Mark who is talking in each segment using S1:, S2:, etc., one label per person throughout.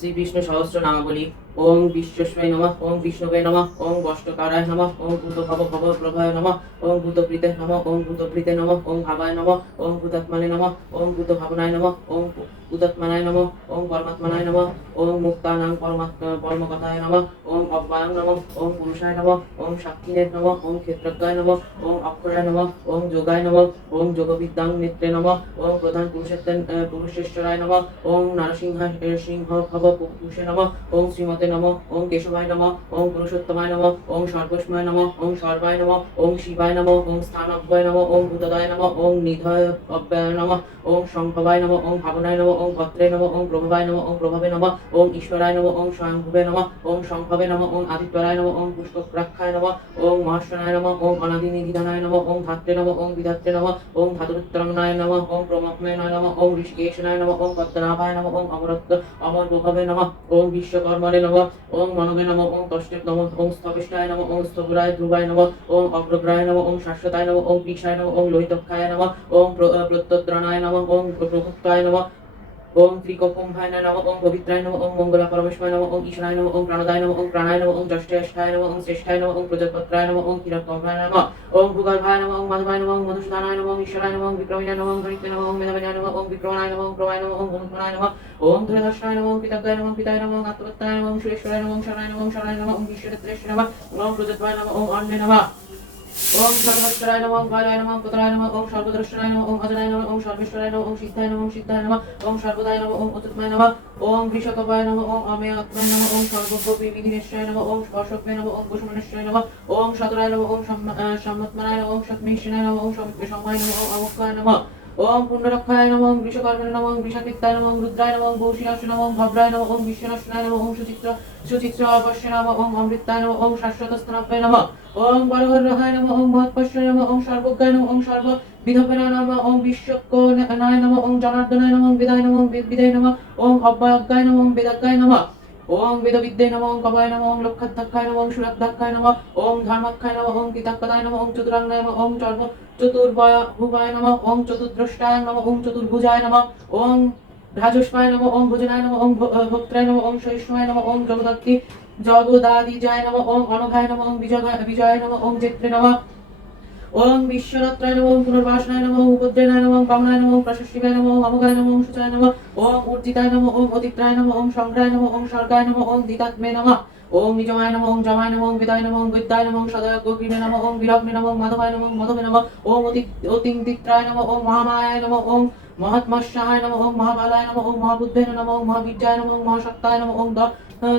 S1: শ্রীবিষ্ণু সহস্র নামাবলী। ওং বিশ্বস্ময় নমঃ ওং বিষ্ণুবে নমঃ ওং বষ্টকারায় নমঃ ওং ভূত ভব ভব প্রভয় নমঃ ওং ভূতপ্রীতে নমঃ ওং ভূতপ্রীতে নমঃ ওং ভাবায় নমঃ ওং ভূতাত্মানে নমঃ ওং ভূত ভাবনায় নমঃ ওং ভূতাত্মানায় নমঃ ওং পরমাত্মানায় নমঃ ওং মুক্তানাং পরমাত্মা পরমকথায় নমঃ ওং অব্যয়ং নমঃ ওং পুরুষায় নমঃ ওং সাক্ষিণে নমঃ ওং ক্ষেত্রজ্ঞায় নমঃ ওং অক্ষরায় নমঃ ওং যোগায় নমঃ ওং যোগবিদ্যাং নেত্রে নমঃ ওং প্রধান পুরুষেত্বেন পুরুষেশ্বরায় নমঃ ওং নারসিংহ সিংহ ভব পুরুষে নমঃ ওং শ্রীমতে নমঃ ওং কেশবায় নমঃ ওং পুরুষোত্তমায় নমঃ ওং সর্বস্ময় নমঃ ওং সর্বায় নমঃ ওং শিবায় নমঃ ওং স্থানব্যয় নমঃ ওং ভূতদায় নমঃ ওং নিধয় অব্যয় নমঃ ওং শঙ্খবায় নমঃ ওং ভাবনায় নমঃ ওং পত্রে নমঃ ওং প্রভবায় নমঃ ওং প্রভবে নমঃ ওং ঈশ্বরায় নমঃ ওং স্বয়ংভুবে নমঃ ওং শঙ্খবে নমঃ ওং আদিত্যরায় নমঃ ওং পুষ্পপ্রাক্ষায় নমঃ ওং মহাশ্বনায় নমঃ ওং অনাদিনিধিধনায় নমঃ ওং ধাত্রে নমঃ ওং বিধাত্রে নমঃ ওং ধাতুরুত্তরমনায় নমঃ ওং প্রমগ্নায় নমঃ ওং ঋষিকেশনায় নমঃ ওং পদ্মনাভায় নমঃ ওং অমরত্ব অমর প্রভবে নমঃ ওং বিশ্বকর্মণে নমঃ ওং মনবে নম ওং কষ্টেপ নম ওং স্থবিষ্টায় নম ওং স্থপুরায় ধ্রুবায় নম ওং অগ্রগ্রায় নম ওং শাশ্বতায় নম ওং পীষায় নম ওং লোহিতক্ষায় নম ওং প্র- নম নমঃ ওং প্রভুক্তায় নমঃ ওং ত্রিককুম্ভায় নমঃ ওং পবিত্রায় নমঃ ওং মঙ্গলা পরমেশ্বরায় নমঃ ওং ঈশানায় নমঃ ওং প্রাণদায় নমঃ ওং প্রাণায় নমঃ ওং যষ্টেষ্ঠায় নমঃ ওং শ্রেষ্ঠায় নমঃ ওং প্রজাপত্রায় নমঃ ওং ক্ষীরকম্ভায় নমঃ ওং ভূগর্ভায় নমঃ ওং মাধবায় নমঃ ওং মধুসূদনায় নমঃ ওং ঈশ্বরায় নমঃ ওং বিক্রমিণায় নমঃ ওং গণিতে নমঃ ওং মেধাবিনায় নমঃ ওং বিক্রমণায় নমঃ ওং প্রমায় নমঃ ওং গণুৎমনায় নমঃ ওং ধূরধর্ষায় নমঃ ওং পিতাজ্ঞায় নমঃ পিতায় নমঃ ওং আত্মবত্তায় নমঃ ওং সুরেশ্বরায় নমঃ ওং শরণায় নমঃ শরণায় নমঃ ওং বিশ্বরত্রেশ্ব নমঃ ওং প্রজত্বায় নমঃ ওং অন্নে নমঃ ওম সর্বশ্বরায় নমঃ ভয়রায় নমঃ ওং পুত্রায় নমঃ ওং সর্বদ্রষ্টরায় নমঃ ওং অজনায় নমঃ ওং সর্বেশ্বরায় নমঃ ওং সিদ্ধায় নমঃ সিদ্ধায় নমঃ ওং সর্বদায় নমঃ ওং অতুতমায় নমঃ ওং বৃষকপায় নমঃ ওং অমেয় আত্মায় নমঃ ওং সর্বজ্ঞ বিধিনেশ্বরায় নমঃ ওং বর্ষজ্ঞে নমঃ ওং কুসুমনেশ্বরায় নমঃ ওং সতরায় নমঃ ওং সম্ম- আহ, সম্মতমানায় নমঃ ওং সৎমিশ্বরায় নমঃ ওং সম- সময় নমঃ ওং অমুখায় নমঃ ওম নমঃ ওং বৃষকর্মণে নমঃ ওং বৃষাকৃত্তায় নমঃ ওং রুদ্রায় নমঃ ওং ভূষিনাশ নমঃ ওং ভদ্রায় নমঃ ওং বিশ্বনাশনায় নমঃ ওং সুচিত্র সুচিত্র অবশ্য নমঃ ওং অমৃতায় নমঃ ওং শাশ্বত স্তনাভ্যায় নমঃ ওং বরহরহায় নমঃ ওং মহৎপশ্যায় নমঃ ওং সর্বজ্ঞায় নমঃ ওং সর্ব বিধপেনা নমঃ ওং বিশ্বকোনায় নমঃ ওং জনার্দনায় নমঃ ওং বিদায় নমঃ ওং বিদায় নমঃ ওং অব্যয়জ্ঞায় নমঃ ওং বেদাজ্ঞায় নমঃ ওং বেদবিদ্যে নমঃ ওং কবায় নমঃ ওং লক্ষাধ্যক্ষায় নমঃ ওং সুরাধ্যাক্ষায় নমঃ ওং ধর্মাক্ষায় নমঃ ওং পিতাক্কদায় নমঃ ওং চতুরাঙ্গায় নমঃ ওং চর্ব চতুর্বয় ভুবায় নমঃ ওং চতুর্দ্রষ্টায় নমঃ ওং চতুর্ভুজায় নমঃ ওং রাজস্বায় নমঃ ওং ভোজনায় নমঃ ওং ভ- ভক্ত্রায় নমঃ ওং সহিষ্ণুয় নমঃ ওং জগদত্তি জগদাদিজয় নমঃ ওং অনঘায় নমঃ ওং বিজয় বিজয় নমঃ ওং জেত্রে নমঃ ওং বিশ্বরত্রায় নমঃ ওং পুনর্বাসনায় নমঃ ওং উপদ্রেনায় নমঃ ওং বামনায় নমঃ ওং প্রশস্তিকায় নমঃ ওং অমগায় নমঃ ওং সুচায় নমঃ ওং ঊর্জিতায় নমঃ ওং অতিত্রায় নমঃ ওং সংগ্রায় নমঃ ওং স্বর্গায় নমঃ ওং দিতাত্মে নমঃ ওং নিজমায় নমঃ ওং জমায় নমঃ ওং বিদায় নমঃ ওং বিদ্যায় নমঃ ওং সদয় গোকিনে নমঃ ওং বিরগ্নে নমঃ মাধবায় নমঃ মধবে নমঃ ওং অতি অতিন্দিত্রায় নমঃ ওং মহামায়ায় নমঃ ওং মহাত্মস্যায় নমঃ ওং মহাবালায় নমঃ ওং মহাবুদ্ধে নমঃ ওং মহাবীর্যায় নমঃ ওং মহাশক্তায় নমঃ ওং দ-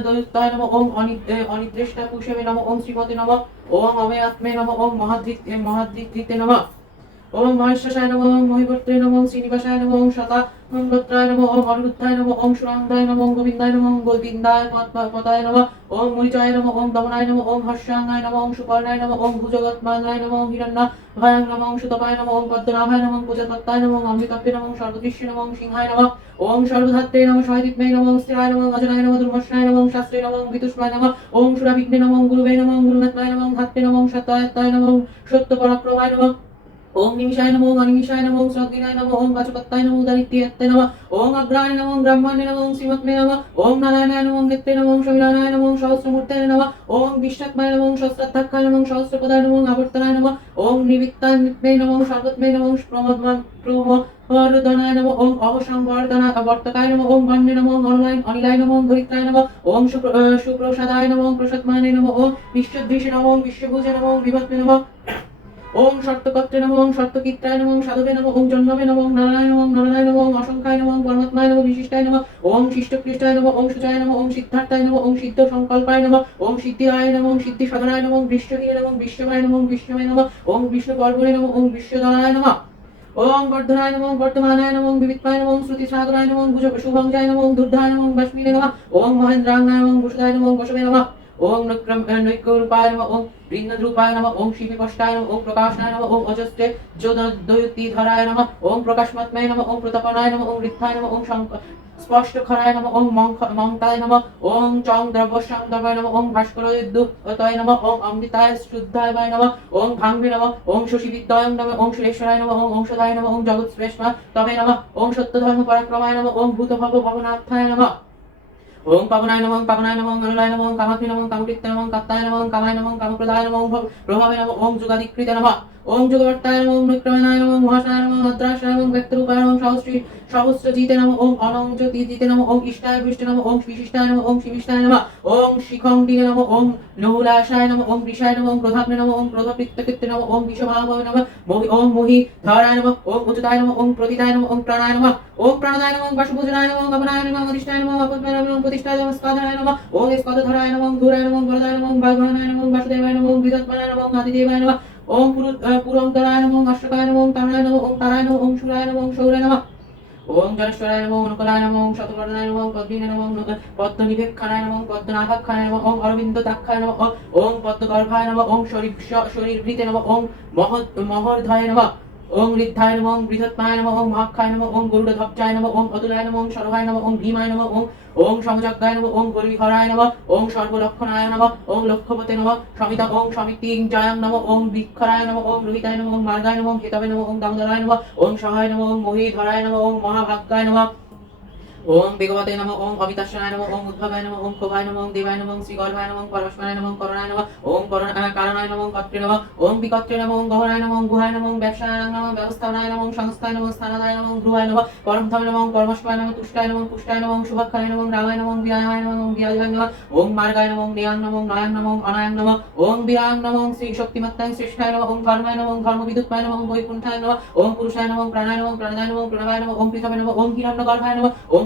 S1: দয়ুক্তায় নমঃ ওং অনি- এ, অনিদ্রেষ্টা কুশেমে নমঃ ওং শ্রীমতে নমঃ ওং অমেয়াত্মে নমঃ ওং মহাধৃত মহাধৃতে নমঃ ওং মহেশ্বরায় নমঃ ওং মহিবর্ত্রে নমঃ ওং শ্রীনিবাসায় নমঃ ওং শতা ওং গোত্রায় নমঃ ওং অনিরুদ্ধায় নমঃ ওং সুরাঙ্গায় নমঃ ওং গোবিন্দায় নমঃ ওং গোবিন্দায় পদ- পদায় নমঃ ওং মরিচয় নমঃ ওং দমনায় নমঃ ওং হর্ষাঙ্গায় নমঃ ওং সুপর্ণায় নমঃ ওং ভুজগৎমাঙ্গায় নমঃ ওং হিরণ্য ভয়াং নমঃ ওং সুতপায় নমঃ ওং পদ্মনাভায় নমঃ ওং প্রজাপত্তায় নমঃ ওং অমৃতপ্পে নমঃ ওং সর্বদৃশ্যে নমঃ ওং সিংহায় নমঃ ওং সর্বধাত্রে নমঃ সহিদিত্মে নমঃ ওং স্থিরায় নমঃ ওং অজনায় নমঃ দুর্মশনায় নমঃ ওং শাস্ত্রে নমঃ ওং বিতুষ্মায় নমঃ ওং সুরাভিঘ্নে নমঃ ওং গুরুবে নমঃ ওং গুরুনাথনায় নমঃ ওং ধাত্রে নমঃ ওং সত্যায়ত্তায় নমঃ ওং সত্যপরাক্রমায় নমঃ নমঃ ওং অনিমিষায় নমঃ ওং শ্রদ্ধিনায় নমঃ ওং বাচকত্তায় নমঃ উদারিত্যর্থে নমঃ ওং অগ্রায় নমঃ ওং ব্রহ্মাণ্ডে নমঃ ওং শ্রীমত্মে নমঃ ওং নারায়ণায় নমঃ ওং নেত্রে নমঃ ওং সমীরানায় নমঃ ওং সহস্রমূর্তায় নমঃ ওং বিষ্ণাত্মায় নমঃ ওং সহস্রাধ্যাক্ষায় নমঃ ওং সহস্রপদায় নমঃ ওং আবর্তনায় নমঃ ওং নিমিত্তায় নমঃ ওং সর্বত্মে নমঃ ওং প্রমোদমান প্রমোদনায় নমঃ ওং অবসংবর্ধনা বর্তকায় নমঃ ওং বন্যে নমঃ ওং অনলায় অনিলায় নমঃ ওং ধরিত্রায় নমঃ ওং সুপ্র- আহ, সুপ্রসাদায় নমঃ ওং প্রসাদমানে নমঃ ওং বিশ্বদ্বিষে নমঃ ওং বিশ্বভুজে নমঃ ওং বিভত্মে নমঃ ওং সত্যকত্রে নমঃ ওং সত্যকিত্রায় নমঃ ওং সাধবে নমঃ ওং জন্মবে নমঃ নারায়ণ নমঃ ওং নরনায় নমঃ ওং অসংখ্যায় নমঃ ওং পরমাত্মায় নমঃ বিশিষ্টায় নমঃ ওং শিষ্টকৃষ্টায় নমঃ ওং সুচায় নমঃ ওং সিদ্ধার্থায় নমঃ ওম সিদ্ধ সংকল্পায় নমঃ ওং সিদ্ধিহায় নমঃ ওং সিদ্ধি সাধনায় নমঃ ওং বিশ্বহীনে নমঃ বিশ্বময় নমঃ ওং বিশ্বময় নমঃ ওং বিষ্ণু পর্বণে নমঃ ওং বিশ্বদনায় নমঃ ওং বর্ধনায় নমঃ বর্তমানায় নমঃ ওং বিবিত্মায় নমঃ শ্রুতি সাগরায় নমঃ ভুজ- শুভঙ্গায় নমঃ দুর্ধায় নমঃ বস্মিনে নমঃ ওং মহেন্দ্রাঙ্গায় নমঃ ভূষদায় নমঃ বসবে নমঃ ওং নক্রম নৈক্য রূপায় নম ওং বৃন্দরূপায় নমঃ ওং শিবিকষ্টায় নমঃ ওং প্রকাশনায় নমঃ ওং অজস্রে যোদয়ুতি ধরায় নমঃ ওং প্রকাশমাত্মায় নমঃ ওং প্রতাপনায় নমঃ ওং ঋদ্ধায় নমঃ ওং শঙ্ক স্পষ্ট খরায় নমঃ ওং মঙ্খ- মঙ্কায় নমঃ ওং চং দ্রব্যস্যাং দ্রবায় নমঃ ওং ভাস্কর দুতয় নমঃ ওং অমৃতায় শুদ্ধায় নমঃ ওং ভাঙ্গে নমঃ ওং শশী বিদ্যয়ং নমঃ ওং সুরেশ্বরায় নমঃ ওং ঔষধায় নমঃ ওং জগৎ শ্রেষ্ঠ তবে নমঃ ওং সত্যধর্ম পরাক্রমায় নমঃ ওং ভূত ভব ভবনাথায় নমঃ ওম পাবনায় নমঃ পাবনায় নমঃ অনুলায় নমঃ কামাগ্নি নমঃ কামকৃত্য নমঃ, কাত্তায় নমঃ, কামায় নমঃ, কামপ্রদায় নমঃ প্রভাবে নমঃ ওম যুগাদিকৃতে নমঃ। ওম যুগবর্তায় নমঃ নৈক্রমণায় নমঃ মহাশায় নমঃ ভদ্রাশায় নমঃ ব্যক্তরূপায় নমঃ সহস্রী সহস্রজিতে নমঃ ওম অনংজ্যোতিজিতে নমঃ ওম ইষ্টায় বৃষ্টে নমঃ ওম বিশিষ্টায় নমঃ ওম শিবিষ্টায় নমঃ ওম শিখণ্ডীনে নমঃ ওম নহুলাশায় নমঃ ওম বিষায় নমঃ ওম ক্রোধাগ্নে নমঃ ওম ক্রোধপিত্তকৃত্তে নমঃ ওম বিষভাবে নমঃ ওম মোহি ধরায় নমঃ ওম উচিতায় নমঃ ওম প্রতিতায় নমঃ ওম প্রাণায় নমঃ ওম প্রাণদায় নমঃ বাসুভুজনায় নমঃ গমনায় নমঃ অধিষ্ঠায় নমঃ অপদ্মায় নমঃ প্রতিষ্ঠায় নমঃ স্কন্ধায় নমঃ ওম স্কন্ধধরায় নমঃ ধূরায় নমঃ বরদায় নমঃ বাগবানায় নমঃ বাসুদেবায় নমঃ বিদত্মানায় নমঃ আদিদেবায় নমঃ ওম পুরু পুরন্তরায় নম অষ্টকায় নম তারায় নম ওম তারায় নম ওম সুরায় নম ওম সৌরায় নম। ওম জলেশ্বরায় নম অনুকলায় নম ওম শতকর্ণায় নম পদ্মিনে নমঃ পদ্মনিভেক্ষানায় নমঃ পদ্মনাভাক্ষায় নম ওম অরবিন্দ দাক্ষায় নম ওম পদ্মগর্ভায় নম, ওম শরীর শরীর ভৃতে নম, ওম মহৎ মহর্ধয় নমঃ। ওম ঋদ্ধায় নম ওং বৃহৎপায় নম ওং মহাক্ষায় নম ওং গরুড়ধ্বজায় নম ওং অতুলায় নম ওং সরভায় নম ওং ভীমায় নম ওং ওং সমযজ্ঞায় নম ওং গরিহরায় নম ওং সর্বলক্ষণায় নম ওং লক্ষ্যপতে নম সমিতা ওং ওম জয়ং নম ওং বৃক্ষরায় নম ওং রোহিতায় নম ওং মার্গায় নম ওং হেতবে নম ওং দামোদরায় নম ওং সহায় নম ওং মহীধরায় নম ওং মহাভাগ্যায় নমঃ ওম বেগবতে নমঃ ওম অমিতাশনায় নমঃ ওম উদ্ভবায় নমঃ ওম ক্ষোভায় নমঃ ওম দেবায় নমঃ ওম শ্রীগর্ভায় নমঃ পরমেশ্বরায় নমঃ করণায় নমঃ ওম কারণায় নমঃ ওম কর্ত্রে নমঃ ওম বিকর্ত্রে নমঃ ওম গহনায় নমঃ গুহায় নমঃ ব্যবসায় নমঃ ব্যবস্থাপনায় নমঃ সংস্থায় নমঃ স্থানাদায় নমঃ গৃহায় নমঃ কর্মধামে নমঃ কর্মস্বায় নমঃ তুষ্টায় নমঃ পুষ্টায় নমঃ ওম শুভক্ষায় নমঃ রামায় নমঃ বিয়ায় নমঃ বিয়ায় নমঃ ওম মার্গায় ওম নিয়াং নমঃ নয়াং নমঃ অনায়াং নমঃ ওম বিরাং নমঃ শ্রী শক্তিমত্তায় শ্রেষ্ঠায় নমঃ ওম ধর্মায় নমঃ ওম ধর্মবিদুৎপায় নমঃ ওম বৈকুণ্ঠায় নমঃ ওম পুরুষায় ওম প্রাণায় নমঃ প্রাণদায় নমঃ প্রণবায় নমঃ ওম পৃথবে নমঃ ওম হিরণ্যগর্ভায় নমঃ ওম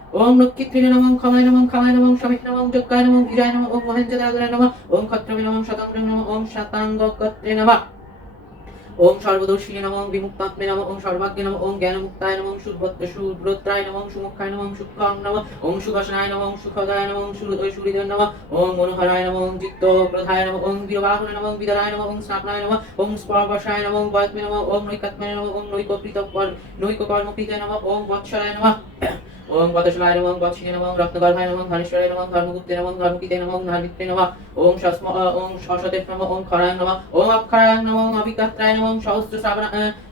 S1: ওম নক্ষত্রিণে নমঃ ক্ষমায় নমঃ ক্ষমায় নমঃ সমিত নমঃ যজ্ঞায় নমঃ বিজয় নমঃ ওম মহেন্দ্রদায় নমঃ ওম ক্ষত্রমে নমঃ শতন্ত্রে নমঃ ওম শতাঙ্গ গত্রে নমঃ ওম সর্বদর্শিনে নমঃ বিমুক্তাত্মে নমঃ ওম সর্বাগ্যে নমঃ ওম জ্ঞানমুক্তায় নমঃ সুব্রত্রায় নমঃ সুমুখায় নমঃ সুখাং নমঃ ওম নমঃ ওম সুখদায় নমঃ সুর- সুহৃদয় নমঃ ওম মনোহরায় নমঃ চিত্ত প্রধায় নমঃ ওম বীরবাহুনে নমঃ বিদরায় নমঃ ওম স্নাপনায় নমঃ ওম স্পর্শায় নমঃ বয়ত্মে নমঃ ওম নৈকাত্মে নমঃ ওম নৈককৃত নৈক কর্মকৃতে নমঃ ওম বৎসরায় নমঃ ওম গতশলায় নমঃ বৎসিনে নমঃ রত্নগর্ভায় নমঃ ধনেশ্বরায় নমঃ ধর্মগুপ্তে নমঃ ধর্মকিতে নমঃ নারবিত্রে নমঃ ওং সস্ম ওম শশতে নমঃ ওম খরায় নমঃ ওম অক্ষরায় নমঃ অবিকাত্রায় নমঃ সহস্র শ্রাবণ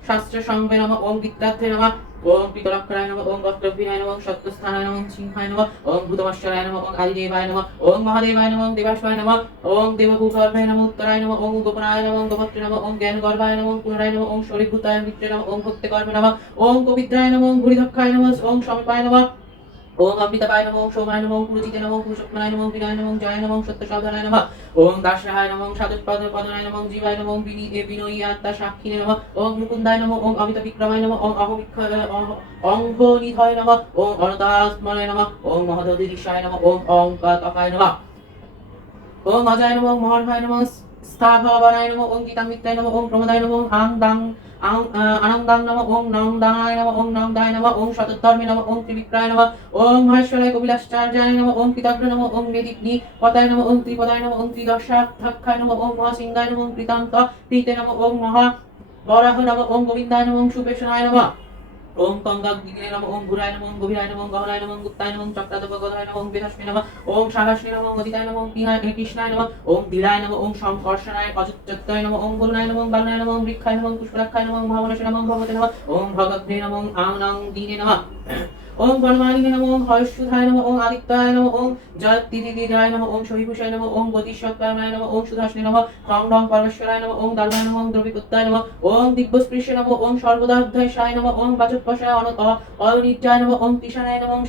S1: শাস্ত্র সংবে নমঃ ওম বিদ্যার্থে নমঃ ওম পিতলক্ষরায় নম ওম গত্রভীরায় নম ওম সত্যস্থানায় নম সিংহায় নম ওম ভূতমশ্বরায় নম ওম আদিদেবায় নম ওম মহাদেবায় নম ওম দেবাশ্বায় নম ওম দেবভূগর্ভায় নম উত্তরায় নম ওম গোপনায় নম ওম গোপত্রে নম ওম জ্ঞানগর্ভায় নমঃ ওম পুনরায় নম ওম শরীরভূতায় মিত্রে নম ওম ভক্তে গর্ভে নমঃ ওম কবিদ্রায় নম ওম ঘুরিধক্ষায় নমঃ ওম সমীপায় নমঃ ওম অমৃতপায় নমঃ সোমায় নমঃ পুরুজিতে নমঃ পুরুষোত্তমায় নমঃ বিনয় নমঃ জয় নমঃ ওম সত্যসাধনায় নমঃ ওম দাসরায় নমঃ সাধুপদ পদনায় নমঃ জীবায় নমঃ বিনি বিনয়ী আত্মা সাক্ষিণে নমঃ ওম মুকুন্দায় নমঃ ওম অমিত বিক্রমায় নমঃ ওম অহবিক্ষ অঙ্গ নিধয় নমঃ ওম অনদাস্মনায় নমঃ ওম মহদদিশায় নমঃ ওম অঙ্কাতকায় নমঃ ওম অজয় নমঃ মহর্ভায় নমঃ স্থাভবানায় নমঃ ওম নমঃ ওম প্রমদায় নমঃ আং দাং আনন্দাং নম ওম নং দায় নম ওম নং দায় নম ওম শতধর্মে নম ওম ত্রিবিক্রায় নম ওম মহেশ্বরায় কবিলাশ্চার্যায় নম ওম কৃতাগ্র নম ওম মেদিগ্নি পদায় নম ওম ত্রিপদায় নম ওম ত্রিদশাধ্যাক্ষায় নম ওম মহাসিংহায় নম ওম কৃতান্ত প্রীতে নম ওম মহা বরাহ নম ওম গোবিন্দায় নম ওম সুপেশনায় নমঃ ওম কঙ্গাগ্নিগ্নে নম ওম গুরায় নম ওম গভীরায় নম ওম গহনায় নম ওম গুপ্তায় নম ওম চক্রাদপগদায় নম ওম বেদস্মে নম ওম সাহস্মে নম ওম অদিতায় নম ওম কৃষ্ণায় নমঃ ওম দিলায় নম ওম সংকর্ষণায় অযুক্তায় নম ওম গরুণায় নম ওম বালনায় নম ওম বৃক্ষায় নম ওম পুষ্পরাক্ষায় নম ওম ভাবনসে নম ওম ভগবতে নম ওম ভগগ্নে নম ওম আং নম দীনে নমঃ ওম পরমাণিনে নমঃ ওম হর্ষুধায় নমঃ ওম আদিত্যায় নমঃ ওম জয়তিদিদিরায় নমঃ ওম সহিভূষায় নমঃ ওম গতিশ্বরায় নমঃ ওম সুধাসনে নমঃ খং ডং পরমেশ্বরায় নমঃ ওম দার্বায় নমঃ ওম দ্রবিপুত্রায় নমঃ ওম দিব্যস্পৃশ্যে নমঃ ওম সর্বদাধ্যায় নমঃ ওম বাচস্পশায় অন অনির্যায় নমঃ ওম তিশানায় নমঃ ওম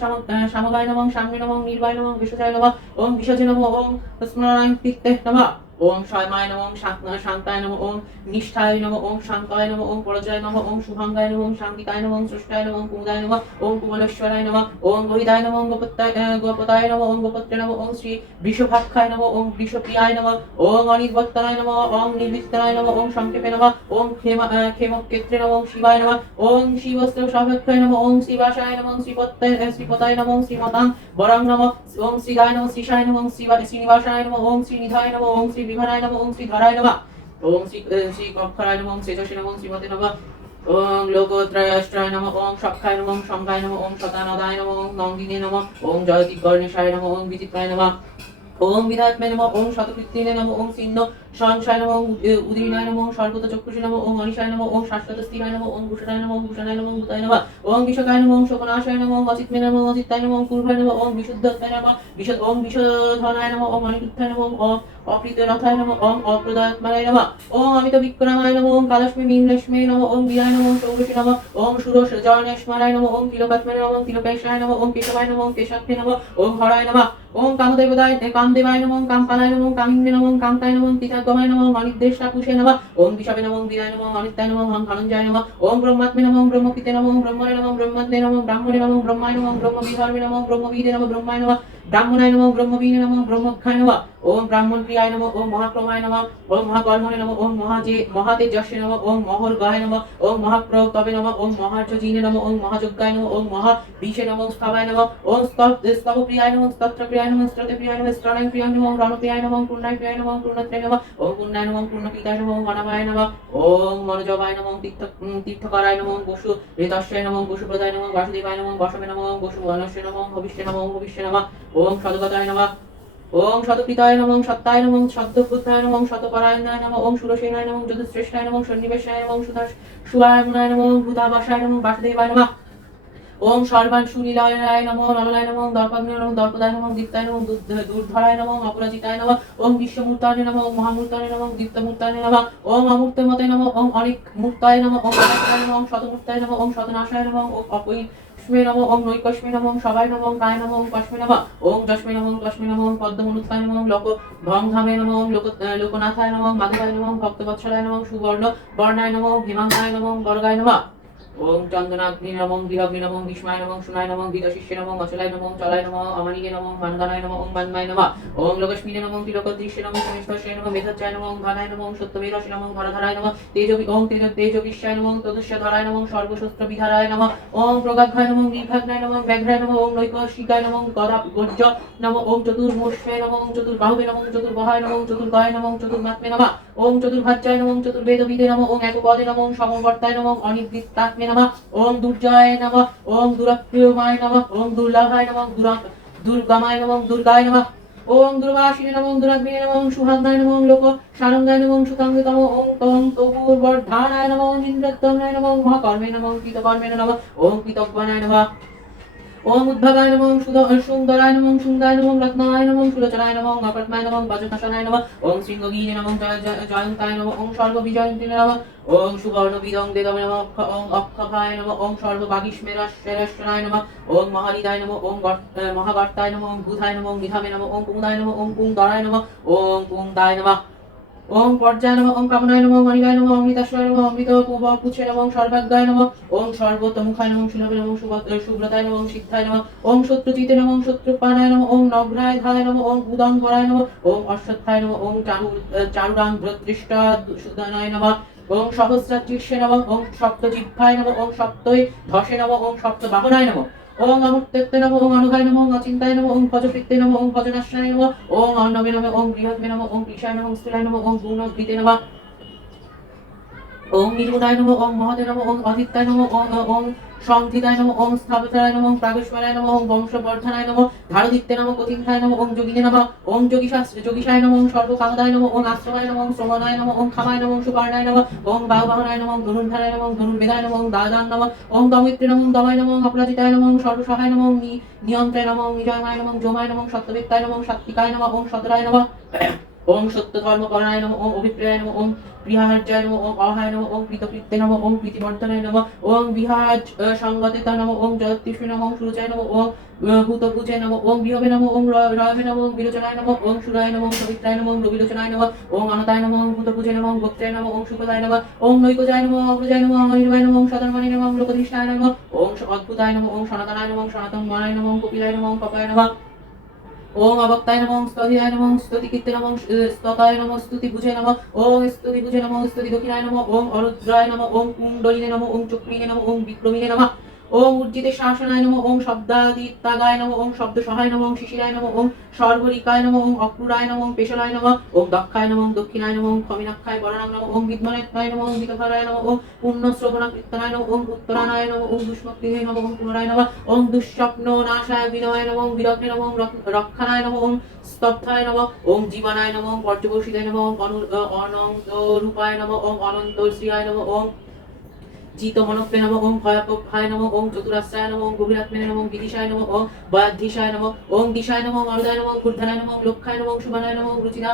S1: সামগায় নমঃ ওম সাম্যে নমঃ নির্বায় নমঃ ওম নমঃ ওম বিশ্বজে নমঃ ওম স্মরণায় পিত্তে নমঃ ওং স্বয়মায় নম ওম শান্ত- শান্তায় নম ওং নিষ্ঠায় নম ওং শান্তায় নম ওং পরজয় নম ওম শুভাঙ্গায় নম ওং শান্তিকায় নম ওং সৃষ্টায় নম ওং কুমুদায় নম ওং কুমলেশ্বরায় নম ওং গোহিদায় নম ওং গোপতায় গোপতায় নম ওং গোপত্রে নম ওং শ্রী বৃষভাক্ষায় নম ওং বৃষপ্রিয়ায় নম ওং অনির্বত্তনায় নম ওং নির্বিত্তনায় নম ওং সংক্ষেপে নম ওং ক্ষেম ক্ষেমক্ষেত্রে নম ওং শিবায় নম ওং শিবস্ত্র সভক্ষায় নম ওং শ্রীবাসায় নম ওং শ্রীপত্তায় শ্রীপতায় নম ওং শ্রীমতাং বরং নম ওং শ্রীগায় নম শ্রীশায় নম ওং শ্রীবা- শ্রীনিবাসায় নম ওং শ্রীনিধায় নম ওং শ্রী বিভানায় নম ওং শ্রীধরায় নম ওং শ্রী শ্রী কক্ষরায় নম ওং শ্রীযশে নম ওং শ্রীমতে নম ওং লোকত্রয়াষ্ট্রায় নম ওং সক্ষায় নম ওং সংখ্যায় নম ওং শতানদায় নম ওং নন্দিনে নম ওং জয়তি গর্ণেশায় নম ওং বিচিত্রায় নম ওং বিধাত্মে নম ওং শতকৃত্রিণে নম ওং চিহ্ন সংশয় নম উদীর্ণায় নম সর্বত চক্ষুষে নম ওং অনিশায় নম ওং শাশ্বত স্থিরায় নম ওং ভূষণায় নম ওং ভূষণায় নম ভূতায় নম ওং বিশকায় নম ওং শোকনাশায় নম ওং অচিত্মে নম ওং অচিত্তায় নম ওং পূর্বায় নম ওং বিশুদ্ধত্বায় নম বিশদ ওং বিশোধনায় নম ওং অনিরুদ্ধায় নম ওং অ- অপ্রীতরথায় নম ওং অপ্রদাত্মায় নম ওং অমিত বিক্রমায় নম ওং কালস্মে মিংলেশ্মে নম ওং বিরায় নম ওং সৌরসে নম ওং সুরস জয়নেশ্মরায় নম ওং তিলকাত্মে নম ওং তিলকেশায় নম ওং কেশবায় নম ওং কেশাক্ষে নম ওং হরায় নম ওং কামদেবদায় কামদেবায় নম ওং কামপালায় নম ওং কামিন্দে নম ওং কামতায় নম ওং পিতাগমায় নম অনির্দেশা কুশে নম ওম বিষবে নম ওং বিরায় নম অনিত্যায় নম ওং ধনঞ্জয় নম ওম ব্রহ্মাত্মে নম ব্রহ্মপিতে নম ব্রহ্মণে নম ওং ব্রহ্মদ্দে নম ব্রাহ্মণে নম ব্রহ্মায় নম ব্রহ্মবিধর্মে নম ব্রহ্মবিদে নম ব্রহ্মায় নম ব্রাহ্মণায় নম ব্রহ্মবীনে নম ব্রহ্মক্ষায় নম ওম ব্রাহ্মণ প্রিয়ায় নম ওম মহাক্রমায় নম ওম মহাকর্মণে নম ওম মহাজে মহাতেজস্বে নম ওম মহর্গায় নম ওম মহাপ্রতবে নম ওম মহার্যজিনে নম ওম মহাযজ্ঞায় নম ওম মহা বিশে নম স্তবায় নম ওম স্তব স্তব প্রিয়ায় নম স্তত্র প্রিয়ায় নম স্ত্রতে প্রিয়ায় নম স্ত্রণায় প্রিয়ায় নম ওম রণপ্রিয়ায় নম পূর্ণায় প্রিয়ায় নম ওম পূর্ণত্রে নম ওম পুণ্যায় নম পূর্ণপিতায় নম মনমায় নম ওম মনোজবায় নম তীর্থ তীর্থকরায় নম বসু ঋতস্যায় নম বসুপ্রদায় নম বাসুদেবায় নম বসবে নম বসু মনস্যে নম ভবিষ্য নম ভবিষ্যে নম ওম সদগতায় নম ওং শতপিতায় নমঃ সত্তায় নমঃ সদ্যবুদ্ধায় নমঃ শতপরায়ণায় নমঃ ওং সুরসেনায় নমঃ যদুশ্রেষ্ঠায় নমঃ সন্নিবেশায় নমঃ সুদাস সুয়ায়মনায় নমঃ ভূতাবাসায় নমঃ বাসুদেবায় নমঃ ওং সর্বান সুনীলায় নমঃ নললায় নমঃ দর্পাগ্নে নমঃ দর্পদায় নমঃ দীপ্তায় নমঃ দূরধরায় নমঃ অপরাজিতায় নমঃ ওং বিশ্বমূর্তায় নমঃ ওং মহামূর্তায় নমঃ দীপ্তমূর্তায় নমঃ ওং অমূর্তমতে নমঃ ওং অনেক মূর্তায় নম ওং অনাশায় নমঃ ওং শতমূর্তায় নমঃ ওং শতনাশায় নমঃ ওং অপৈ কস্মে নম ওং নৈকস্মে নম সবাই নম কায় নম ওং কস্মে নম ওং যস্মে নম তস্মে নম ওং পদ্মমনুৎকায় নম লোক ভংধামে নম লোক লোকনাথায় নম মাধবায় নম ভক্তবৎসলায় নম সুবর্ণ বর্ণায় নম ওং হিমাঙ্গায় নম বর্গায় নম ওং চন্দনাগ্নি নম বিরগ্নি নম ভীষ্মায় নম সুনায় নম বিদশিষ্যে নম অচলায় নম চলায় নম অমানিকে নম মানগানায় নম ওং মানমায় নম ওং লোকস্মিনে নম তিলকদৃশ্যে নম সমিষ্টস্যে নম মেধজ্জায় নম ওং ধনায় নম ওং সত্যমেধসে নম ওং ধরাধারায় নম তেজ ওং তেজ তেজবিশ্যায় নম ওং তদস্য ধরায় নম সর্বশস্ত্র বিধারায় নম ওং প্রগাঘায় নম নির্ভাগ্নায় নম ব্যাঘ্রায় নম ওং নৈকশিকায় নম গদা গর্জ নম ওং চতুর্মুষ্যে নম চতুর্বাহুবে নম চতুর্বহায় নম চতুর্গয় নম চতুর্মাত্মে নম ওং চতুর্ভাজ্যায় নম চতুর্বেদবিদে নম ওং একপদে নম সমবর্তায় নম ওং অনির্দিষ্টাত্মে নম ওং দুর্জয় নম ওং দুরপ্রিয়মায় নম ওং দুর্লভায় নম ওং দুরা- দুর্গমায় নম দুর্গায় নম ওং দুর্বাসিনে নম দুরাগ্নে নম ওং সুহাগ্নায় নম লোক সারঙ্গায় নম ওং ওম তং তবুর্বর্ধানায় নম ওং ইন্দ্রত্তমায় নম মহাকর্মে নম কৃতকর্মে নম ওং কৃতজ্ঞানায় নম ওম উদ্ভবায় নমঃ সুন্দরায় নমঃ সুন্দায় নমঃ রত্নায় নমঃ সুলোচনায় নমঃ অপরত্মায় নমঃ বজ্রনাশনায় নমঃ ওম শৃঙ্গগীনে নমঃ জয়- জয়- জয়ন্তায় নমঃ ওম সর্ববিজয়ন্তিনে নমঃ ওম সুবর্ণ বিদং বেদমে নমঃ ওম অক্ষভায় নমঃ ওম সর্ববাগীষ্মেরাশ্বরায় নমঃ ওম মহারিদায় নমঃ ওম মহাগর্তায় নমঃ ওম বুধায় নমঃ ওম নিধামে নমঃ ওম পুংদায় নমঃ ওম পুংদরায় নমঃ ওম পুংদায় নমঃ ওম পর্যায় নমঃ ওম কামনায় নমঃ অনিগায় নমঃ অমৃতাশ্রয় নম অমৃত পুছে নমঃ সর্বাজ্ঞায় নমঃ ওম সর্বতমুখায় নমঃ সুলভে নমঃ সুব- সুব্রতায় নমঃ সিদ্ধায় নমঃ ওম শত্রুজিতে নমঃ শত্রুপানায় নমঃ ওম নগ্রায় ধায় নমঃ ওম উদঙ্গরায় নমঃ ওম অশ্বত্থায় নমঃ ওম চারু চারুরাং দৃষ্টা সুদানায় নমঃ ওম সহস্রাজ্যে নমঃ ওম সপ্তজিহ্বায় নমঃ ওম সপ্তই ধসে নমঃ ওম সপ্ত সপ্তবাহনায় নমঃ ওম অমুক্তে নম, ওং অনুগায় নম, ওং অচিন্তায় নম, ওং ভজপিত্তে নম, ওং ভজনাশ্রয় নম ওম অন্নমে নম ওম বৃহৎমে নম ওম বিষয় নম স্থূলায় নম, ওং ওম গুণঘৃতে নমঃ ওম নির্গুণায় নম ওম মহতে নমঃ ওম অদিত্যায় নম ওম ওম সংধিতায় নম ওম স্থাপতায় নমঃ ওম প্রাগস্বরায় নমঃ ওম বংশবর্ধনায় নম ধারদিত্তে নমঃ কথিন্থায় নমঃ ওম যোগিনে নমঃ ওম যোগীশাস যোগীশায় নম ওম সর্বকামদায় নম ওম আশ্রমায় নমঃ ওম শ্রমণায় নমঃ ওম খামায় নমঃ ওম সুপর্ণায় নম ওম বাহুবাহনায় নমঃ ওম ধনুর্ধারায় নমঃ ওম ধনুর্বেদায় নমঃ ওম দাদান নমঃ ওম দমিত্রে নম ওম দমায় নমঃ ওম অপরাজিতায় নমঃ ওম সর্বসহায় নমঃ ওম নিয়ন্ত্রে নমঃ ওম নিজয়মায় নমঃ ওম যমায় নমঃ ওম সত্যবিত্তায় নমঃ ওম সাত্বিকায় নমঃ ওম সতরায় নমঃ ওং সত্য ধর্ম করণায় নম ওং অভিপ্রায় নম ওং প্রিয়াহার্যায় নম ওং অহায় নম ওং প্রীতকৃত্যে নম ওং প্রীতিবর্ধনায় নম ওং বিহাজ সঙ্গতিতা নম ওং জয়ত্রিষ্ণু নম ওং সুরজায় নম ওং ভূতভুজে নম ওং বিহবে নম ওং রয়বে নম ওং বিলোচনায় নম ওং সুরায় নম ওং সবিত্রায় নম ওং রবিলোচনায় নম ওং অনতায় নম ওং ভূতভুজে নম ওং গোত্রায় নম ওং সুখদায় নম ওং নৈকজায় নম অগ্রজায় নম অনির্বায় নম ওং সদর্মণি নম ওং লোকদৃষ্টায় নম ওং অদ্ভুতায় নম ওং সনাতনায় নম ওং সনাতন মনায় নম ওং কপিলায় নম ওং কপায় নম ওং অবক্তায় নম স্তধিয়ায় নম, স্তুতি স্তুতিকীর্তে নম স্ততায় নম, স্তুতি বুঝে নম, ওম স্তুতি বুঝে নম, স্তুতি দক্ষিণায় নম, ওম অরুদ্রায় নম, ওম কুণ্ডলিনে নম, ওম চক্রিণে নম, ওম বিক্রমিনে নম। ওং উজ্জিতে শাসনায় নম ওং শব্দাদিত্যাগায় নম ওং শব্দ সহায় নম ওং শিশিরায় নম ওং সর্বরিকায় নম ওং অক্রুরায় নম ওং পেশলায় নম ওং দক্ষায় নম ওং দক্ষিণায় নম ওং খমিনাক্ষায় বরণাং নম ওং বিদ্মনায় নম ওং বিতভারায় নম ওং পুণ্য শ্রবণা কীর্তনায় নম ওং উত্তরানায় নম ওং দুষ্মক্রিহে নম ওং পুনরায় নম ওং দুঃস্বপ্ন নাশায় বিনয় নম ওং বিরগ্নে নম ওং রক- রক্ষানায় নম ওং স্তব্ধায় নম ওং জীবনায় নম ওং পর্যবসিতায় নম ওং অনন্ত রূপায় নম ওং অনন্ত শ্রিয়ায় নম ওং জিত মনপ্রে নম ওং ভয়াপভায় নম ওং চতুরাশ্রায় নম ওং গভীরাত্মনে নম ওং বিদিশায় নম ওং বয়াধিশায় নম ওং দিশায় নম ওং অরদায় নম ওং নম লক্ষায় নম ওং শুভানায় নম রুচিরা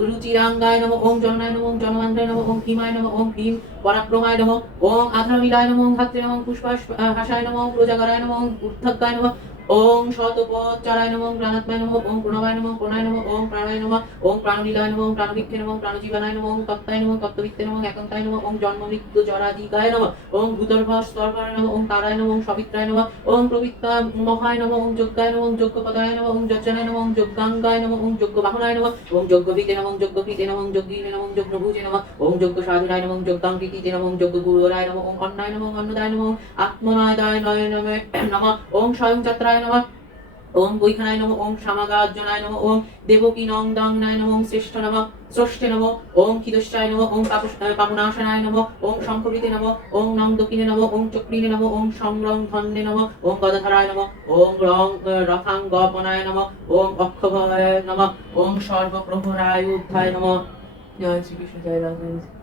S1: রুচিরাঙ্গায় নম ওং জননায় নম ওং জনমান্ধায় নম ওং ভীমায় নম ওং ভীম পরাক্রমায় নম ওং আধারমিলায় নম ওং ধাত্রে নম ওং পুষ্পাশ হাসায় নম ওং প্রজাগরায় নম ওং ঊর্ধ্বগায় নম ওং শতপচারায় নম প্রাণাত্মায় নম ওং প্রণবায় নম প্রণয় নম ওং প্রাণায় নম ওং প্রাণলীলায় নম প্রাণবিক্ষে নম প্রাণজীবনায় নম ওং তত্তায় নম তত্ত্ববিত্তে নম একান্তায় নম ওং জন্ম মৃত্যু জরাদিকায় নম ওং ভূতর্ভ স্তর্গায় নম ওং তারায় নম ওং সবিত্রায় নম ওং প্রবিত্তা মহায় নম ওং যজ্ঞায় নম ওং যজ্ঞপদায় নম ওং যজ্জানায় নম ওং যজ্ঞাঙ্গায় নম ওং যজ্ঞবাহনায় নম ওং যজ্ঞভীতে নম ওং যজ্ঞপ্রীতে নম ওং যজ্ঞীনে নম ওং যজ্ঞভুজে নম ওং যজ্ঞ সাধনায় নম ওং যজ্ঞাঙ্কৃতিতে নম ওং যজ্ঞ গুরুরায় নম ওং অন্নায় নম ওং অন্নদায় নম ওং আত্মনায়দায় নয় নমে নম ওং স্বয়ং যাত্রায় নম ওং বৈখানায় নম ওং সামাগার্জনায় নম ওং দেবকী নংদাংনায় নম ওম শ্রেষ্ঠ নম স্রষ্টে নম ওং খিদশ্চায় নম ওং পাপুনাশনায় নম ওং শঙ্খবৃতে নম ওং নং দক্ষিণে নম ওং চক্রিণে নম ওং সংরং ধন্যে নম ওং গদাধরায় নম ওম রং রথাঙ্গপনায় নম ওং অক্ষভয় নম ওং সর্বপ্রভরায় উদ্ধায় নম জয় শ্রীকৃষ্ণ জয় রাধা